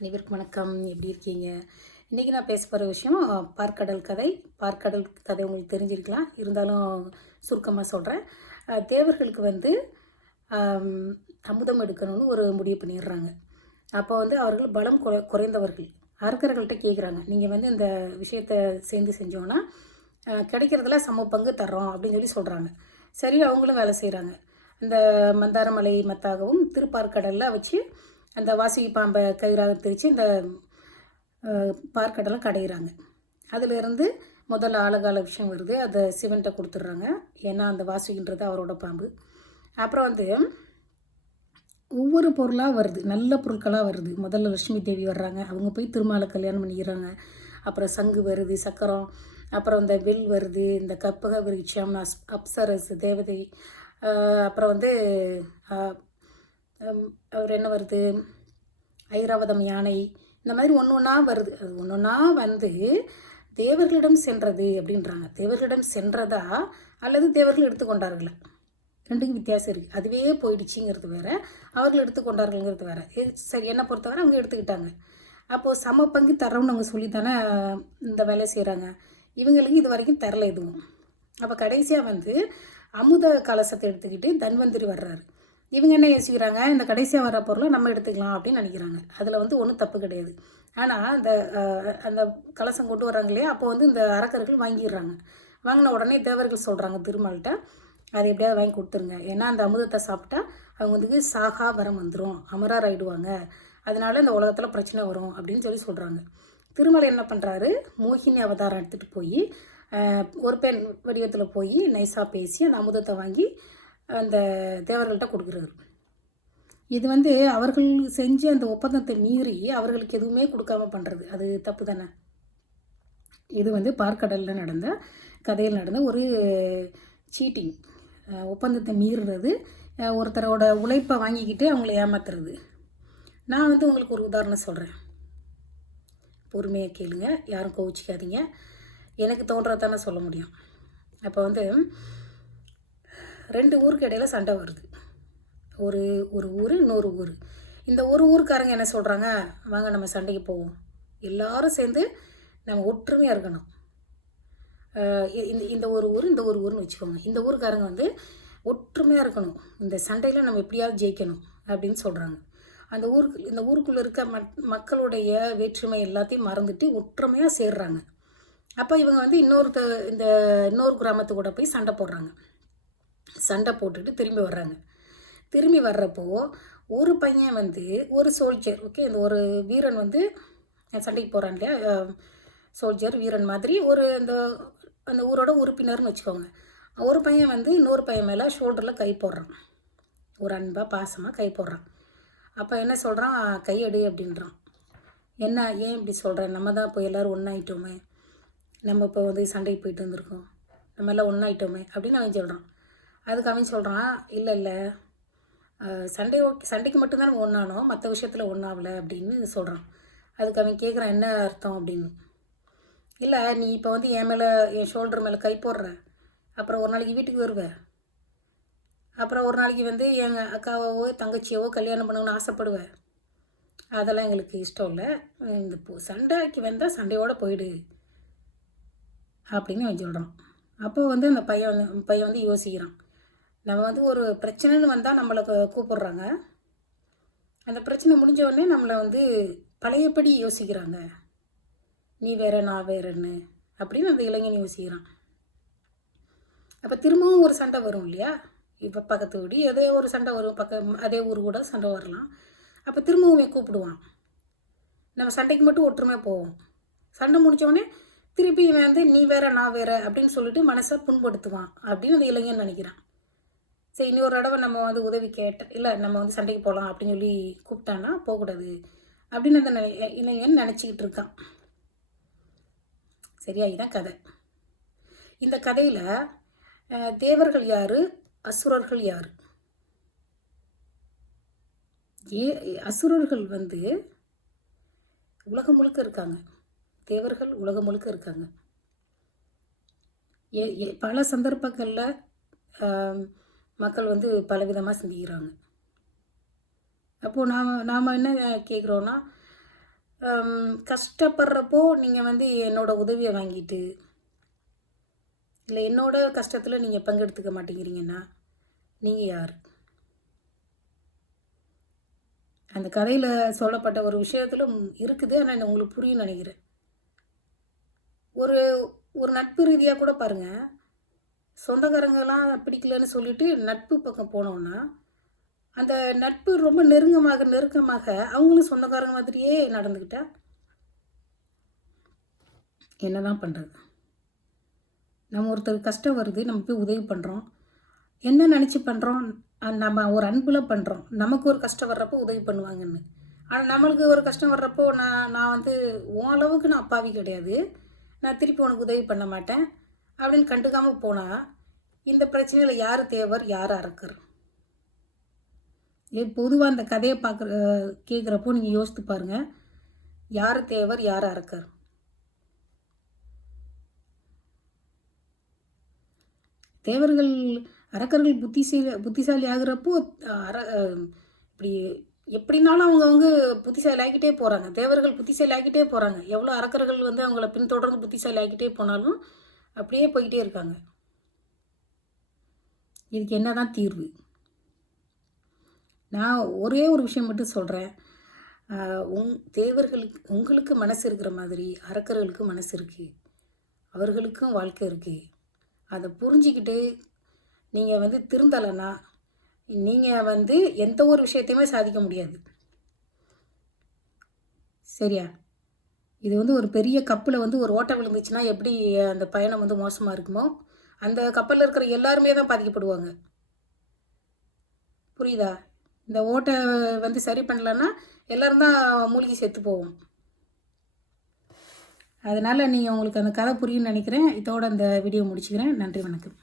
அனைவருக்கும் வணக்கம். எப்படி இருக்கீங்க? இன்றைக்கி நான் பேச போகிற விஷயம் பார்க்கடல் கதை. பார்க்கடல் கதை உங்களுக்கு தெரிஞ்சிருக்கலாம். இருந்தாலும் சுருக்கமாக சொல்கிறேன் தேவர்களுக்கு வந்து அமுதம் எடுக்கணும்னு ஒரு முடிவு பண்ணிடுறாங்க. அப்போ வந்து அவர்கள் பலம் குறை குறைந்தவர்கள். அரக்கர்கள்ட்ட கேட்குறாங்க நீங்கள் வந்து இந்த விஷயத்தை சேர்ந்து செஞ்சோன்னா கிடைக்கிறதுல சம பங்கு தர்றோம் அப்படின்னு சொல்லி சொல்கிறாங்க சரி அவங்களும் வேலை செய்கிறாங்க இந்த மந்தாரமலை மத்தாகவும் திருப்பார்க்கடலில் வச்சு அந்த வாசுகி பாம்பை கயிறாக திரித்து இந்த அஹ், பார்க்கடலை கடையிறாங்க. அதிலிருந்து முதல்ல ஆழகால விஷயம் வருது அதை சிவன்கிட்ட கொடுத்துட்றாங்க. ஏன்னா அந்த வாசுகின்றது அவரோட பாம்பு. அப்புறம் வந்து ஒவ்வொரு பொருளாக வருது. நல்ல பொருட்களாக வருது. முதல்ல லட்சுமி தேவி வர்றாங்க. அவங்க போய் திருமாலை கல்யாணம் பண்ணிக்கிறாங்க. அப்புறம் சங்கு வருது சக்கரம். அப்புறம் இந்த வில் வருது இந்த கற்பக விருட்சம் அப்சரஸ் தேவதை. அப்புறம் வந்து அவர் என்ன வருது? ஐராவதம் யானை. இந்த மாதிரி ஒன்று ஒன்றா வருது. அது ஒன்று ஒன்றா வந்து தேவர்களிடம் சென்றது அப்படின்றாங்க. தேவர்களிடம் சென்றதா அல்லது தேவர்கள் எடுத்துக்கொண்டார்களா? ரெண்டுக்கும் வித்தியாசம் இருக்குது அதுவே போயிடுச்சுங்கிறது வேற. அவர்கள் எடுத்துக்கொண்டார்கள்ங்கிறது வேற. சரி என்னை பொறுத்தவரை அவங்க எடுத்துக்கிட்டாங்க. அப்போது சம பங்கு தரோன்னு அவங்க சொல்லி தானே இந்த வேலையை செய்கிறாங்க இவங்களுக்கு இது வரைக்கும் தரல எதுவும். அப்போ கடைசியாக வந்து அமுத கலசத்தை எடுத்துக்கிட்டு தன்வந்திரி வர்றாரு. இவங்க என்ன யோசிக்கிறாங்க? இந்த கடைசியாக வர பொருளை நம்ம எடுத்துக்கலாம் அப்படின்னு நினைக்கிறாங்க. அதில் வந்து ஒன்றும் தப்பு கிடையாது. ஆனால் அந்த அந்த கலசம் கொண்டு வர்றாங்க இல்லையா? அப்போ வந்து இந்த அரக்கர்கள் வாங்கிடுறாங்க. வாங்கின உடனே தேவர்கள் சொல்கிறாங்க திருமால்கிட்ட அதை எப்படியாவது வாங்கி கொடுத்துருங்க. ஏன்னா அந்த அமுதத்தை சாப்பிட்டா அவங்க வந்து சாகா வரம் வந்துடும் அமரார் ஆயிடுவாங்க. அதனால இந்த உலகத்தில் பிரச்சனை வரும். அப்படின்னு சொல்லி சொல்கிறாங்க திருமலை என்ன பண்ணுறாரு மோகினி அவதாரம் எடுத்துகிட்டு போய் ஒரு பெண் வடிவத்தில் போய் நைஸாக பேசி அந்த அமுதத்தை வாங்கி அந்த தேவர்கள்ட்ட கொடுக்குறாரு இது வந்து அவர்கள் செஞ்சு அந்த ஒப்பந்தத்தை மீறி அவர்களுக்கு எதுவுமே கொடுக்காம பண்ணுறது அது தப்பு தானே? இது வந்து பார்க்கடலில் நடந்த கதையில் நடந்த ஒரு சீட்டிங் ஒப்பந்தத்தை மீறுறது ஒருத்தரோட உழைப்பை வாங்கிக்கிட்டு அவங்கள ஏமாத்துறது. நான் வந்து உங்களுக்கு ஒரு உதாரணம் சொல்கிறேன் பொறுமையாக கேளுங்க யாரும் கோவிச்சிக்காதீங்க. எனக்கு தோன்றதானே சொல்ல முடியும். அப்போ வந்து ரெண்டு ஊருக்கு இடையில சண்டை வருது. ஒரு ஒரு ஊர் இன்னொரு ஊர். இந்த ஒரு ஊருக்காரங்க என்ன சொல்கிறாங்க வாங்க நம்ம சண்டைக்கு போவோம். எல்லாரும் சேர்ந்து நம்ம ஒற்றுமையாக இருக்கணும். இந்த இந்த ஒரு ஊர் இந்த ஒரு ஊர்னு வச்சுக்கோங்க. இந்த ஊருக்காரங்க வந்து ஒற்றுமையாக இருக்கணும். இந்த சண்டையில் நம்ம எப்படியாவது ஜெயிக்கணும் அப்படின்னு சொல்கிறாங்க அந்த ஊருக்கு இந்த ஊருக்குள்ளே இருக்க மக் மக்களுடைய வேற்றுமை எல்லாத்தையும் மறந்துட்டு ஒற்றுமையாக சேர்றாங்க. அப்போ இவங்க வந்து இன்னொருத்த இந்த இன்னொரு கிராமத்து கூட போய் சண்டை போடுறாங்க. சண்டை போட்டுட்டு திரும்பி வர்றாங்க. திரும்பி வர்றப்போ ஒரு பையன் வந்து ஒரு சோல்ஜர் ஓகே இந்த ஒரு வீரன் வந்து சண்டைக்கு போகிறான் இல்லையா? சோல்ஜர் வீரன் மாதிரி ஒரு இந்த அந்த ஊரோட உறுப்பினர்னு வச்சுக்கோங்க. ஒரு பையன் வந்து இன்னொரு பையன் மேலே ஷோல்டரில் கை போடுறான். ஒரு அன்பாக பாசமாக கை போடுறான். அப்போ என்ன சொல்கிறான் கையெடு அப்படின்றான். என்ன ஏன் இப்படி சொல்கிறேன் நம்ம தான் இப்போ எல்லோரும் ஒன்றாயிட்டோமே நம்ம இப்போ வந்து சண்டைக்கு போயிட்டு வந்திருக்கோம். நம்ம எல்லாம் ஒன்றாயிட்டோமே அப்படின்னு அவன் சொல்கிறான் அதுக்கு அவன் சொல்கிறான் இல்லை இல்லை. சண்டே ஓகே சண்டைக்கு மட்டும்தான் நம்ம ஒன்றானோம் மற்ற விஷயத்தில் ஒன்றாகல அப்படின்னு சொல்கிறான் அதுக்கு அவன் கேட்குறான் என்ன அர்த்தம்? அப்படின்னு. இல்லை நீ இப்போ வந்து என் மேலே என் ஷோல்டர் மேலே கை போடுற. அப்புறம் ஒரு நாளைக்கு வீட்டுக்கு வருவ. அப்புறம் ஒரு நாளைக்கு வந்து எங்கள் அக்காவோ தங்கச்சியவோ கல்யாணம் பண்ணணும்னு ஆசைப்படுவேன் அதெல்லாம் எங்களுக்கு இஷ்டம் இல்லை. இந்த சண்டைக்கு வந்தால் சண்டையோடு போயிடு. அப்படின்னு அவன் சொல்கிறான் அப்போது வந்து அந்த பையன் வந்து பையன் வந்து யோசிக்கிறான். நம்ம வந்து ஒரு பிரச்சனைன்னு வந்தால் நம்மளை கூப்பிடுறாங்க. அந்த பிரச்சனை முடிஞ்ச உடனே நம்மளை வந்து பழையபடி யோசிக்கிறாங்க. நீ வேற நான் வேறன்னு அப்படின்னு அந்த இளைஞன் யோசிக்கிறான். அப்போ திரும்பவும் ஒரு சண்டை வரும் இல்லையா? இப்போ பக்கத்து வீடு ஏதோ ஒரு சண்டை வரும். பக்க அதே ஊர் கூட சண்டை வரலாம். அப்போ திரும்பவும் கூப்பிடுவான். நம்ம சண்டைக்கு மட்டும் ஒற்றுமையாக போவோம். சண்டை முடிச்ச திருப்பி இவன் வந்து நீ வேற நான் வேற அப்படின்னு சொல்லிட்டு மனசை புண்படுத்துவான் அப்படின்னு அந்த இளைஞன் நினைக்கிறான். சரி இன்னொரு தடவை நம்ம வந்து உதவி கேட்டேன் இல்லை நம்ம வந்து சண்டைக்கு போகலாம் அப்படின்னு சொல்லி கூப்பிட்டான்னா போகக்கூடாது அப்படின்னு அந்த நினை- இளைஞன் நினச்சிக்கிட்டு இருக்கான். சரியா? இதான் கதை. இந்த கதையில் தேவர்கள் யார்? அசுரர்கள் யார்? ஏ அசுரர்கள் வந்து உலகம் முழுக்க இருக்காங்க. தேவர்கள் உலகம் முழுக்க இருக்காங்க. ஏ- பல சந்தர்ப்பங்களில் மக்கள் வந்து பலவிதமாக சிந்திக்கிறாங்க. அப்போது நாம் நாம் என்ன கேட்குறோன்னா கஷ்டப்படுறப்போ நீங்கள் வந்து என்னோட உதவியை வாங்கிட்டு இல்லை என்னோட கஷ்டத்தில் நீங்கள் பங்கெடுத்துக்க மாட்டேங்கிறீங்கன்னா நீங்கள் யார்? அந்த கதையில் சொல்லப்பட்ட ஒரு விஷயத்தில் இருக்குது. ஆனால் உங்களுக்கு புரியும் நினைக்கிறேன். ஒரு ஒரு நட்பு ரீதியாக கூட பாருங்கள் சொந்தக்காரங்கெல்லாம் பிடிக்கலன்னு சொல்லிட்டு நட்பு பக்கம் போனோன்னா அந்த நட்பு ரொம்ப நெருங்கமாக நெருக்கமாக அவங்களும் சொந்தக்காரங்க மாதிரியே நடந்துக்கிட்டா என்னதான் பண்ணுறது நம்ம ஒருத்தர் கஷ்டம் வருது நம்ம போய் உதவி பண்ணுறோம் என்ன நினச்சி பண்ணுறோம் நம்ம ஒரு அன்பில் பண்ணுறோம் நமக்கு ஒரு கஷ்டம் வர்றப்போ உதவி பண்ணுவாங்கன்னு. ஆனால் நம்மளுக்கு ஒரு கஷ்டம் வர்றப்போ நான் நான் வந்து ஓரளவுக்கு நான் அப்பாவி கிடையாது. நான் திருப்பி உனக்கு உதவி பண்ண மாட்டேன். அப்படின்னு கண்டுக்காமல் போனால் இந்த பிரச்சனையில் யார் தேவர் யார் அறக்கர் பொதுவாக அந்த கதையை பார்க்குற கேட்குறப்போ நீங்கள் யோசித்து பாருங்கள் யார் தேவர் யார் அறக்கர் தேவர்கள் அரக்கர்கள் புத்திசாலி புத்திசாலி ஆகிறப்போ அற இப்படி எப்படினாலும் அவங்க அவங்க புத்திசாலி ஆகிட்டே போகிறாங்க தேவர்கள் புத்திசாலி ஆகிட்டே போகிறாங்க எவ்வளோ அரக்கர்கள் வந்து அவங்கள பின்தொடர்ந்து புத்திசாலி ஆகிட்டே போனாலும் அப்படியே போய்கிட்டே இருக்காங்க. இதுக்கு என்ன தான் தீர்வு? நான் ஒரே ஒரு விஷயம் மட்டும் சொல்கிறேன் உங் தேவர்களுக்கு உங்களுக்கு மனசு இருக்கிற மாதிரி அரக்கர்களுக்கும் மனசு இருக்குது அவர்களுக்கும் வாழ்க்கை இருக்குது அதை புரிஞ்சிக்கிட்டு நீங்கள் வந்து திருந்தலைன்னா நீங்கள் வந்து எந்த ஒரு விஷயத்தையுமே சாதிக்க முடியாது. சரியா? இது வந்து ஒரு பெரிய கப்பில் வந்து ஒரு ஓட்டை விழுந்துச்சுன்னா எப்படி அந்த பயணம் வந்து மோசமாக இருக்குமோ அந்த கப்பலில் இருக்கிற எல்லாருமே தான் பாதிக்கப்படுவாங்க. புரியுதா? இந்த ஓட்டை வந்து சரி பண்ணலன்னா எல்லோரும் தான் மூழ்கி செத்து போவோம் அதனால் நீங்கள் உங்களுக்கு அந்த கதை புரியும்னு நினைக்கிறேன். இதோட அந்த வீடியோ முடிச்சுக்கிறேன். நன்றி வணக்கம்.